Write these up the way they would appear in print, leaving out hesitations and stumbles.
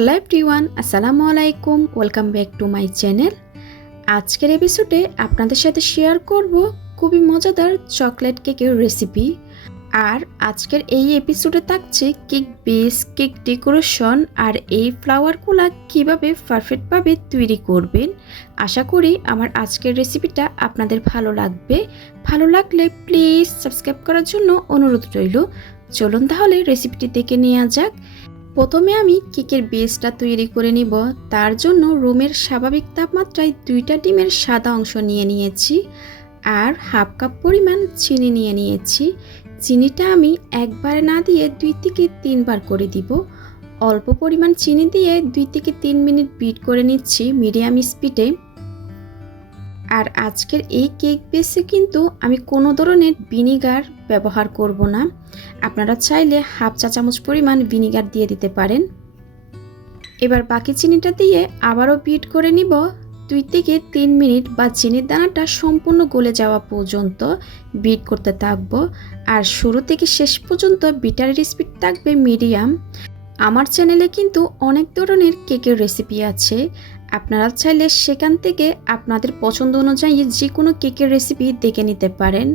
Hello everyone, আসসালামু আলাইকুম। Welcome back to my channel. আজকের এপিসোডে আপনাদের সাথে শেয়ার করব খুবই মজাদার চকলেট কেকের রেসিপি। আর আজকের এই এপিসোডে থাকছে কেক বেস, কেক ডেকোরেশন আর এই ফ্লাওয়ারগুলো কিভাবে পারফেক্টভাবে তৈরি করবেন। আশা করি আমার আজকের রেসিপিটা আপনাদের ভালো লাগবে। ভালো লাগলে প্লিজ সাবস্ক্রাইব করার জন্য অনুরোধ রইল। চলুন তাহলে রেসিপিটি দেখে নেওয়া যাক। প্রথমে আমি কেকের বেসটা তৈরি করে নিব। তার জন্য রুমের স্বাভাবিক তাপমাত্রায় 2টা ডিমের সাদা অংশ নিয়ে নিয়েছি আর হাফ কাপ পরিমাণ চিনি নিয়ে নিয়েছি। চিনিটা আমি একবারে না দিয়ে 2 থেকে 3 বার করে দিব। অল্প পরিমাণ চিনি দিয়ে 2 থেকে 3 মিনিট বিট করে নিচ্ছি মিডিয়াম স্পিডে। আর আজকের এই কেক বেসে কিন্তু আমি কোনো ধরনের ভিনিগার ব্যবহার করব না। আপনারা চাইলে হাফ চা চামচ পরিমাণ ভিনিগার দিয়ে দিতে পারেন। এবার বাকি চিনিটা দিয়ে আবারও বিট করে নিব 2 থেকে 3 মিনিট বা চিনির দানাটা সম্পূর্ণ গলে যাওয়া পর্যন্ত বিট করতে থাকবো। আর শুরু থেকে শেষ পর্যন্ত বিটারের স্পিড থাকবে মিডিয়াম। আমার চ্যানেলে কিন্তু অনেক ধরনের কেকের রেসিপি আছে, আপনারা চাইলে সেখান থেকে আপনাদের পছন্দ অনুযায়ী যে কোনো কেকের রেসিপি দেখে নিতে পারেন।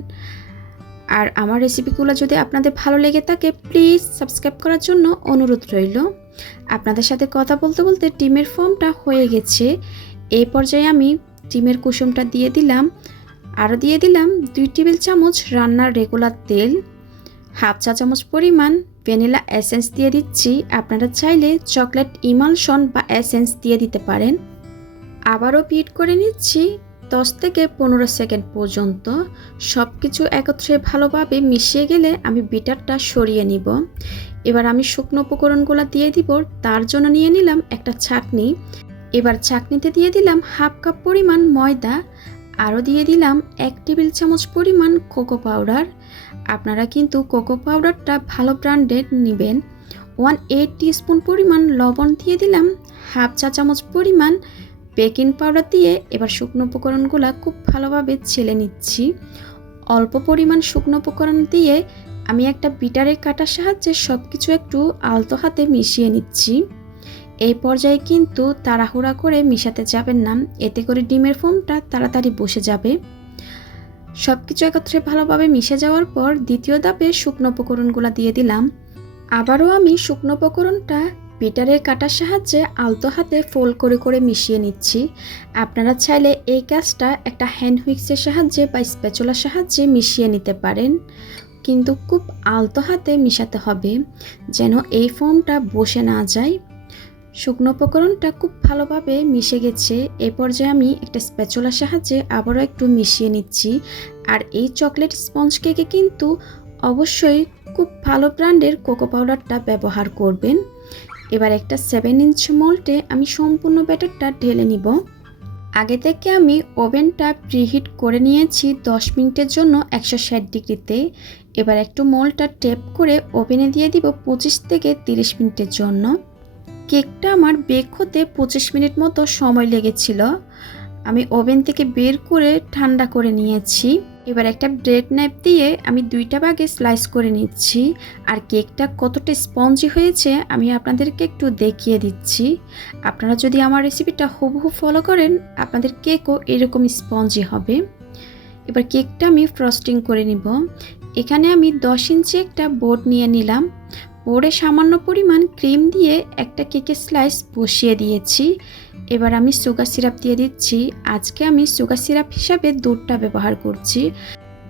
আর আমার রেসিপিগুলো যদি আপনাদের ভালো লেগে থাকে প্লিজ সাবস্ক্রাইব করার জন্য অনুরোধ রইল। আপনাদের সাথে কথা বলতে বলতে ডিমের ফর্মটা হয়ে গেছে। এই পর্যায়ে আমি ডিমের কুসুমটা দিয়ে দিলাম। আরও দিয়ে দিলাম 2 টেবিল চামচ রান্নার রেগুলার তেল, হাফ চা চামচ পরিমাণ ভ্যানিলা এসেন্স দিয়ে দিচ্ছি। আপনারা চাইলে চকলেট ইমালশন বা এসেন্স দিয়ে দিতে পারেন। আবারও বিট করে নিচ্ছি 10 থেকে 15 সেকেন্ড পর্যন্ত। সব কিছু একত্রে ভালোভাবে মিশিয়ে গেলে আমি বিটারটা সরিয়ে নিব। এবার আমি শুকনো উপকরণগুলো দিয়ে দিব। তার জন্য নিয়ে নিলাম একটা ছাঁকনি। এবার ছাঁকনিতে দিয়ে দিলাম হাফ কাপ পরিমাণ ময়দা, আরও দিয়ে দিলাম 1 টেবিল চামচ পরিমাণ কোকো পাউডার। আপনারা কিন্তু কোকো পাউডারটা ভালো ব্র্যান্ডের নেবেন। 1/8 টিস্পুন পরিমাণ লবণ দিয়ে দিলাম, হাফ চা চামচ পরিমাণ বেকিং পাউডার দিয়ে এবার শুকনো উপকরণগুলো খুব ভালোভাবে ছেলে নিচ্ছি। অল্প পরিমাণ শুকনো উপকরণ দিয়ে আমি একটা বিটারের কাটার সাহায্যে সব কিছু একটু আলতো হাতে মিশিয়ে নিচ্ছি। এই পর্যায়ে কিন্তু তাড়াহুড়া করে মিশাতে যাবেন না, এতে করে ডিমের ফোমটা তাড়াতাড়ি বসে যাবে। সব কিছু একত্রে ভালোভাবে মিশে যাওয়ার পর দ্বিতীয় ধাপে শুকনো উপকরণগুলো দিয়ে দিলাম। আবারও আমি শুকনো উপকরণটা বিটারের কাটার সাহায্যে আলতো হাতে ফোল্ড করে করে মিশিয়ে নিচ্ছি। আপনারা চাইলে এই কাজটা একটা হ্যান্ড হুইক্সের সাহায্যে বা স্প্যাচুলার সাহায্যে মিশিয়ে নিতে পারেন, কিন্তু খুব আলতো হাতে মিশাতে হবে যেন এই ফোমটা বসে না যায়। শুকনো উপকরণটা খুব ভালোভাবে মিশে গেছে। এই পর্যায়ে আমি একটা স্প্যাচুলার সাহায্যে আবারও একটু মিশিয়ে নিচ্ছি। আর এই চকলেট স্পঞ্জ কেকে কিন্তু অবশ্যই খুব ভালো ব্র্যান্ডের কোকো পাউডারটা ব্যবহার করবেন। এবার একটা 7 ইঞ্চ মোল্ডে আমি সম্পূর্ণ ব্যাটারটা ঢেলে নিব। আগে থেকে আমি ওভেনটা প্রিহিট করে নিয়েছি 10 মিনিটের জন্য 160 ডিগ্রিতে। এবার একটু মোল্ডটা ট্যাপ করে ওভেনে দিয়ে দিব 25 থেকে 30 মিনিটের জন্য। কেকটা আমার বেক হতে 25 মিনিট মতো সময় লেগেছিল। আমি ওভেন থেকে বের করে ঠান্ডা করে নিয়েছি। এবার একটা ব্রেড নাইফ দিয়ে আমি 2টা ভাগে স্লাইস করে নিচ্ছি। আর কেকটা কতটা স্পঞ্জি হয়েছে আমি আপনাদেরকে একটু দেখিয়ে দিচ্ছি। আপনারা যদি আমার রেসিপিটা হুবহু ফলো করেন আপনাদের কেকও এরকম স্পঞ্জি হবে। এবার কেকটা আমি ফ্রস্টিং করে নিব। এখানে আমি 10 ইঞ্চি একটা বোর্ড নিয়ে নিলাম। বোর্ডে সামান্য পরিমাণ ক্রিম দিয়ে একটা কেকের স্লাইস বসিয়ে দিয়েছি। এবার আমি সুগার সিরাপ দিয়ে দিচ্ছি। আজকে আমি সুগার সিরাপ হিসাবে দুধটা ব্যবহার করছি।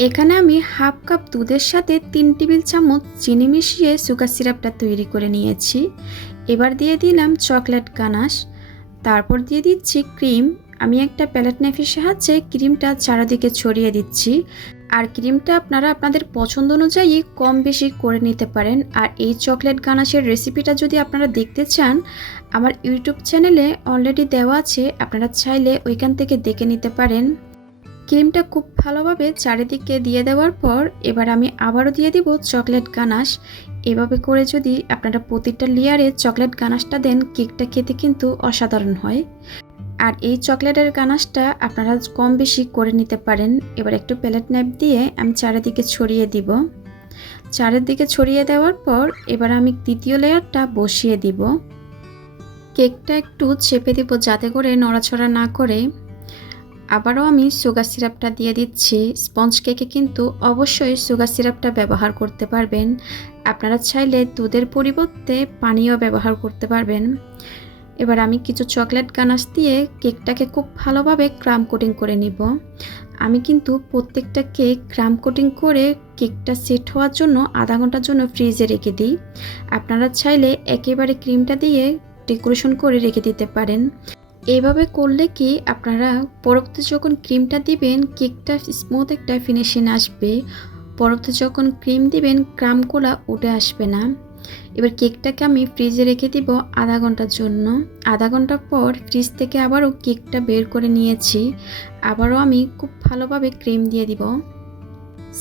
এখানে আমি হাফ কাপ দুধের সাথে 3 টেবিল চামচ চিনি মিশিয়ে সুগার সিরাপটা তৈরি করে নিয়েছি। এবার দিয়ে দিলাম চকলেট গানাশ, তারপর দিয়ে দিচ্ছি ক্রিম। আমি একটা প্যালেট নাইফের সাহায্যে ক্রিমটা চারিদিকে ছড়িয়ে দিচ্ছি। আর ক্রিমটা আপনারা আপনাদের পছন্দ অনুযায়ী কম বেশি করে নিতে পারেন। আর এই চকলেট গানাশের রেসিপিটা যদি আপনারা দেখতে চান আমার ইউটিউব চ্যানেলে অলরেডি দেওয়া আছে, আপনারা চাইলে ওইখান থেকে দেখে নিতে পারেন। ক্রিমটা খুব ভালোভাবে চারিদিকে দিয়ে দেওয়ার পর এবার আমি আবারও দিয়ে দিব চকলেট গানাশ। এভাবে করে যদি আপনারা প্রতিটা লেয়ারে চকলেট গানাশটা দেন কেকটা খেতে কিন্তু অসাধারণ হয়। আর এই চকলেটের গানাশটা আপনারা কম বেশি করে নিতে পারেন। এবার একটু প্যালেট নাইফ দিয়ে আমি চারিদিকে ছড়িয়ে দিব। চারিদিকে ছড়িয়ে দেওয়ার পর এবার আমি দ্বিতীয় লেয়ারটা বসিয়ে দিব। কেকটা একটু চেপে দেব যাতে করে নড়াচড়া না করে। আবারও আমি সুগার সিরাপটা দিয়ে দিচ্ছি। স্পঞ্জ কেকে কিন্তু অবশ্যই সুগার সিরাপটা ব্যবহার করতে পারবেন। আপনারা চাইলে দুধের পরিবর্তে পানিও ব্যবহার করতে পারবেন। এবার আমি কিছু চকলেট গানাশ দিয়ে কেকটাকে খুব ভালোভাবে ক্রাম কোটিং করে নিব। আমি কিন্তু প্রত্যেকটা কেক ক্রাম কোটিং করে কেকটা সেট হওয়ার জন্য আধা ঘন্টার জন্য ফ্রিজে রেখে দিই। আপনারা চাইলে একেবারে ক্রিমটা দিয়ে ডেকোরেশন করে রেখে দিতে পারেন। এভাবে করলে কি আপনারা পরবর্তী যখন ক্রিমটা দিবেন কেকটা স্মুথ একটা ফিনিশিং আসবে। পরবর্তী যখন ক্রিম দিবেন ক্রামগুলো উঠে আসবে না। এবার কেকটাকে আমি ফ্রিজে রেখে দিব আধা ঘন্টার জন্য। আধা ঘন্টা পর ফ্রিজ থেকে আবারও কেকটা বের করে নিয়েছি। আবারও আমি খুব ভালোভাবে ক্রিম দিয়ে দিব।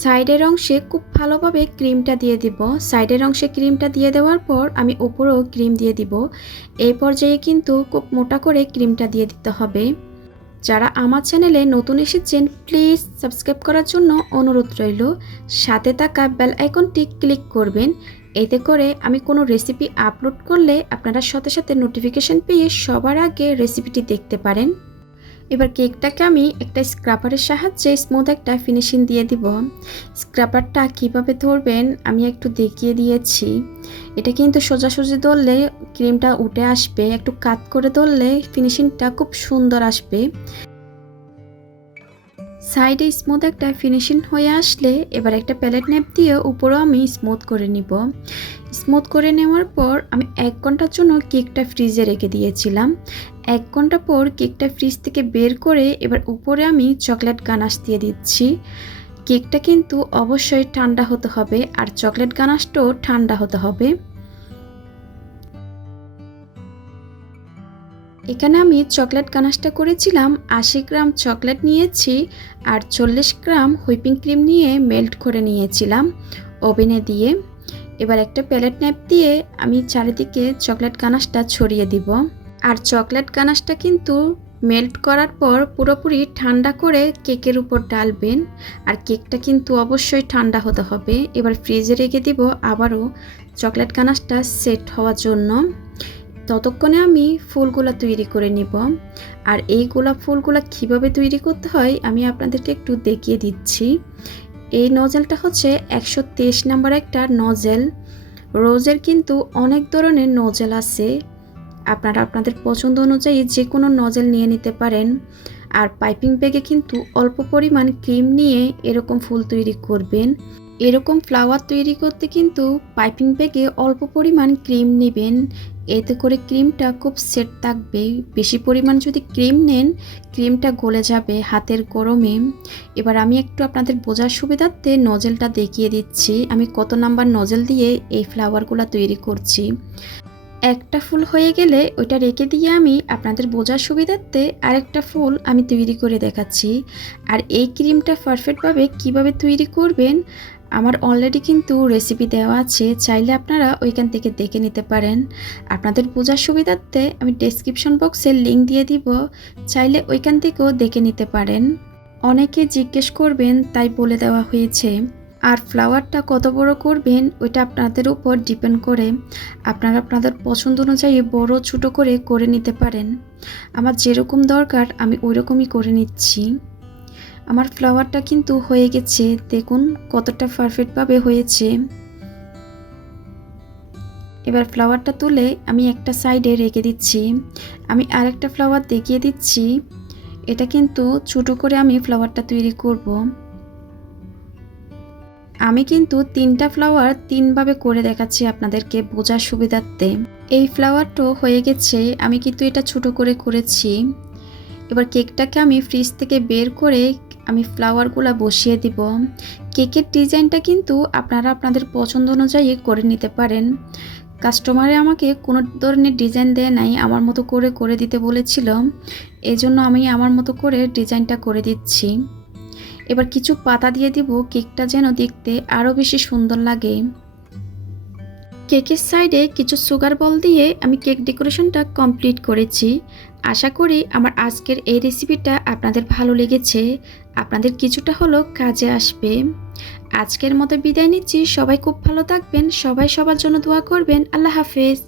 সাইডের অংশে খুব ভালোভাবে ক্রিমটা দিয়ে দিব। সাইডের অংশে ক্রিমটা দিয়ে দেওয়ার পর আমি উপরেও ক্রিম দিয়ে দিব। এই পর্যায়ে কিন্তু খুব মোটা করে ক্রিমটা দিয়ে দিতে হবে। যারা আমার চ্যানেলে নতুন এসেছেন প্লিজ সাবস্ক্রাইব করার জন্য অনুরোধ রইল। সাথে থাকা বেল আইকনটি ক্লিক করবেন। এতে করে আমি কোনো রেসিপি আপলোড করলে আপনারা সাথে সাথে নোটিফিকেশন পেয়ে সবার আগে রেসিপিটি দেখতে পারেন। এবার কেকটাকে আমি একটা স্ক্রাপারের সাহায্যে স্মুথ একটা ফিনিশিং দিয়ে দিব। স্ক্রাপারটা কিভাবে ধরবেন আমি একটু দেখিয়ে দিয়েছি। এটা কিন্তু সোজাসুজি ধরলে ক্রিমটা উঠে আসবে, একটু কাট করে ধরলে ফিনিশিংটা খুব সুন্দর আসবে। সাইডে স্মুথ একটা ফিনিশিং হয়ে আসলে এবার একটা প্যালেট ন্যাপ দিয়ে উপরেও আমি স্মুথ করে নিব। স্মুথ করে নেওয়ার পর আমি 1 ঘন্টার জন্য কেকটা ফ্রিজে রেখে দিয়েছিলাম। 1 ঘন্টা পর কেকটা ফ্রিজ থেকে বের করে এবার উপরে আমি চকলেট গানাশ দিয়ে দিচ্ছি। কেকটা কিন্তু অবশ্যই ঠান্ডা হতে হবে আর চকলেট গানাশটাও ঠান্ডা হতে হবে। এখানে আমি চকলেট গানাশটা করেছিলাম 80 গ্রাম চকলেট নিয়েছি আর 40 গ্রাম হুইপিং ক্রিম নিয়ে মেল্ট করে নিয়েছিলাম ওভেনে দিয়ে। এবার একটা প্যালেট ন্যাপ দিয়ে আমি চারিদিকে চকলেট গানাশটা ছড়িয়ে দিব। আর চকলেট গানাশটা কিন্তু মেল্ট করার পর পুরোপুরি ঠান্ডা করে কেকের উপর ডালবেন। আর কেকটা কিন্তু অবশ্যই ঠান্ডা হতে হবে। এবার ফ্রিজে রেখে দিব আবারও চকলেট গানাশটা সেট হওয়ার জন্য। ততক্ষণে আমি ফুলগুলা তৈরি করে নিব। আর এই গোলাপ ফুলগুলা কিভাবে তৈরি করতে হয় আমি আপনাদেরকে একটু দেখিয়ে দিচ্ছি। এই নজেলটা হচ্ছে 123 নাম্বার একটা নজেল। রোজের কিন্তু অনেক ধরনের নজেল আছে, আপনারা আপনাদের পছন্দ অনুযায়ী যে কোনো নজেল নিয়ে নিতে পারেন। আর পাইপিং ব্যাগে কিন্তু অল্প পরিমাণ ক্রিম নিয়ে এরকম ফুল তৈরি করবেন। এরকম ফ্লাওয়ার তৈরি করতে কিন্তু পাইপিং ব্যাগে অল্প পরিমাণ ক্রিম নেবেন। এতে করে ক্রিমটা খুব সেট থাকবে। বেশি পরিমাণ যদি ক্রিম নেন ক্রিমটা গলে যাবে হাতের গরমে। এবার আমি একটু আপনাদের বোঝার সুবিধার্থে নজেলটা দেখিয়ে দিচ্ছি আমি কত নাম্বার নজেল দিয়ে এই ফ্লাওয়ারগুলো তৈরি করছি। একটা ফুল হয়ে গেলে ওইটা রেখে দিয়ে আমি আপনাদের বোঝার সুবিধার্থে আরেকটা ফুল আমি তৈরি করে দেখাচ্ছি। আর এই ক্রিমটা পারফেক্টভাবে কিভাবে তৈরি করবেন আমার অলরেডি কিন্তু রেসিপি দেওয়া আছে, চাইলে আপনারা ওইখান থেকে দেখে নিতে পারেন। আপনাদের বোঝার সুবিধার্থে আমি ডেসক্রিপশন বক্সে লিঙ্ক দিয়ে দিব, চাইলে ওইখান থেকেও দেখে নিতে পারেন। অনেকে জিজ্ঞেস করবেন তাই বলে দেওয়া হয়েছে। আর ফ্লাওয়ারটা কত বড় করবেন ওইটা আপনাদের উপর ডিপেন্ড করে। আপনারা আপনাদের পছন্দ অনুযায়ী বড় ছোট করে নিতে পারেন। আমার যেরকম দরকার আমি ওই রকমই করে নিচ্ছি। আমার ফ্লাওয়ারটা কিন্তু হয়ে গেছে, দেখুন কতটা পারফেক্টভাবে হয়েছে। এবার ফ্লাওয়ারটা তুলে আমি একটা সাইডে রেখে দিচ্ছি। আমি আরেকটা ফ্লাওয়ার দেখিয়ে দিচ্ছি। এটা কিন্তু ছোট করে আমি ফ্লাওয়ারটা তৈরি করব। আমি কিন্তু 3টা ফ্লাওয়ার 3ভাবে করে দেখাচ্ছি আপনাদেরকে বোঝার সুবিধার্থে। এই ফ্লাওয়ারটা হয়ে গেছে, আমি কিন্তু এটা ছোট করে করেছি। এবার কেকটাকে আমি ফ্রিজ থেকে বের করে আমি ফ্লাওয়ারগুলো বসিয়ে দিব। কেকের ডিজাইনটা কিন্তু আপনারা আপনাদের পছন্দ অনুযায়ী করে নিতে পারেন। কাস্টমারে আমাকে কোনো ধরনের ডিজাইন দেয় নাই, আমার মতো করে দিতে বলেছিল, এজন্য আমি আমার মতো করে ডিজাইনটা করে দিচ্ছি। এবার কিছু পাতা দিয়ে দিব কেকটা যেন দেখতে আরও বেশি সুন্দর লাগে। কেকের সাইডে কিছু সুগার বল দিয়ে আমি কেক ডেকোরেশনটা কমপ্লিট করেছি। আশা করি আমার আজকের এই রেসিপিটা আপনাদের ভালো লেগেছে, আপনাদের কিছুটা হলেও কাজে আসবে। আজকের মতো বিদায় নিচ্ছি, সবাই খুব ভালো থাকবেন, সবাই সবার জন্য দোয়া করবেন। আল্লাহ হাফেজ।